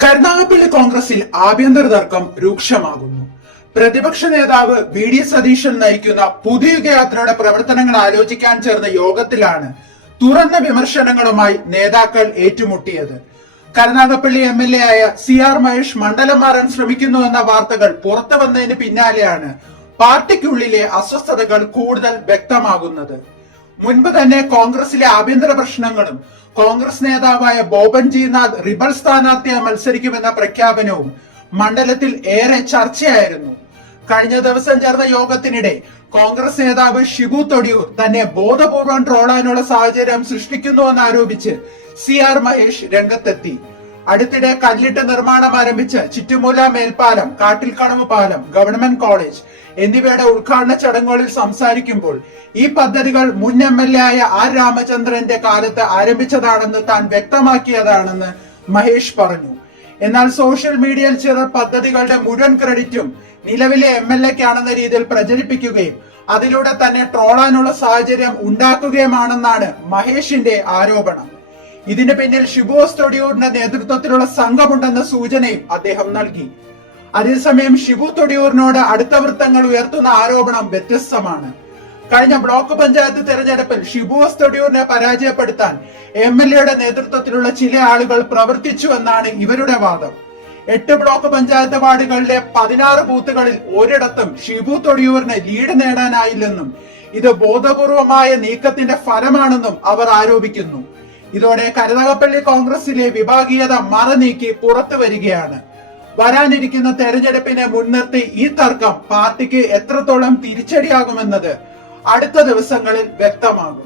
കരുനാഗപ്പള്ളി കോൺഗ്രസിൽ ആഭ്യന്തര തർക്കം രൂക്ഷമാകുന്നു. പ്രതിപക്ഷ നേതാവ് വി ഡി സതീശൻ നയിക്കുന്ന പുതുയുഗ യാത്രയുടെ പ്രവർത്തനങ്ങൾ ആലോചിക്കാൻ ചേർന്ന യോഗത്തിലാണ് തുറന്ന വിമർശനങ്ങളുമായി നേതാക്കൾ ഏറ്റുമുട്ടിയത്. കരുനാഗപ്പള്ളി MLA ആയ CR മഹേഷ് മണ്ഡലം മാറാൻ ശ്രമിക്കുന്നുവെന്ന വാർത്തകൾ പുറത്തു വന്നതിന് പിന്നാലെയാണ് പാർട്ടിക്കുള്ളിലെ അസ്വസ്ഥതകൾ കൂടുതൽ വ്യക്തമാകുന്നത്. മുൻപ് തന്നെ കോൺഗ്രസിലെ ആഭ്യന്തര പ്രശ്നങ്ങളും കോൺഗ്രസ് നേതാവായ ബോബൻ ജി നാഥ് റിബൽ സ്ഥാനാർത്ഥിയായി മത്സരിക്കുമെന്ന പ്രഖ്യാപനവും മണ്ഡലത്തിൽ ഏറെ ചർച്ചയായിരുന്നു. കഴിഞ്ഞ ദിവസം ചേർന്ന യോഗത്തിനിടെ കോൺഗ്രസ് നേതാവ് ഷിബു തൊടിയൂർ തന്നെ ബോധപൂർവം ട്രോളാനുള്ള സാഹചര്യം സൃഷ്ടിക്കുന്നുവെന്ന് ആരോപിച്ച് CR മഹേഷ് രംഗത്തെത്തി. അടുത്തിടെ കല്ലിട്ട് നിർമ്മാണം ആരംഭിച്ച ചിറ്റുമൂല മേൽപ്പാലം, കാട്ടിൽക്കടവ് പാലം, ഗവൺമെന്റ് കോളേജ് എന്നിവയുടെ ഉദ്ഘാടന ചടങ്ങുകളിൽ സംസാരിക്കുമ്പോൾ ഈ പദ്ധതികൾ മുൻ MLA ആയ R രാമചന്ദ്രന്റെ കാലത്ത് ആരംഭിച്ചതാണെന്ന് താൻ വ്യക്തമാക്കിയതാണെന്ന് മഹേഷ് പറഞ്ഞു. എന്നാൽ സോഷ്യൽ മീഡിയയിൽ ചിലർ പദ്ധതികളുടെ മുഴുവൻ ക്രെഡിറ്റും നിലവിലെ MLAക്കാണെന്ന രീതിയിൽ പ്രചരിപ്പിക്കുകയും അതിലൂടെ തന്നെ ട്രോളാനുള്ള സാഹചര്യം ഉണ്ടാക്കുകയുമാണെന്നാണ് മഹേഷിന്റെ ആരോപണം. ഇതിന് പിന്നിൽ ഷിബു തൊടിയൂരിന്റെ നേതൃത്വത്തിലുള്ള സംഘമുണ്ടെന്ന സൂചനയും അദ്ദേഹം നൽകി. അതേസമയം ഷിബു തൊടിയൂരിനോട് അടുത്ത വൃത്തങ്ങൾ ഉയർത്തുന്ന ആരോപണം വ്യത്യസ്തമാണ്. കഴിഞ്ഞ ബ്ലോക്ക് പഞ്ചായത്ത് തെരഞ്ഞെടുപ്പിൽ ഷിബു തൊടിയൂരിനെ പരാജയപ്പെടുത്താൻ MLAയുടെ നേതൃത്വത്തിലുള്ള ചില ആളുകൾ പ്രവർത്തിച്ചു എന്നാണ് ഇവരുടെ വാദം. 8 ബ്ലോക്ക് പഞ്ചായത്ത് വാർഡുകളിലെ 16 ബൂത്തുകളിൽ ഒരിടത്തും ഷിബു തൊടിയൂരിന് ലീഡ് നേടാനായില്ലെന്നും ഇത് ബോധപൂർവമായ നീക്കത്തിന്റെ ഫലമാണെന്നും അവർ ആരോപിക്കുന്നു. ഇതോടെ കരുനാഗപ്പള്ളി കോൺഗ്രസിലെ വിഭാഗീയത മറനീക്കി പുറത്തു വരികയാണ്. വരാനിരിക്കുന്ന തെരഞ്ഞെടുപ്പിനെ മുൻനിർത്തി ഈ തർക്കം പാർട്ടിക്ക് എത്രത്തോളം തിരിച്ചടിയാകുമെന്നത് അടുത്ത ദിവസങ്ങളിൽ വ്യക്തമാകും.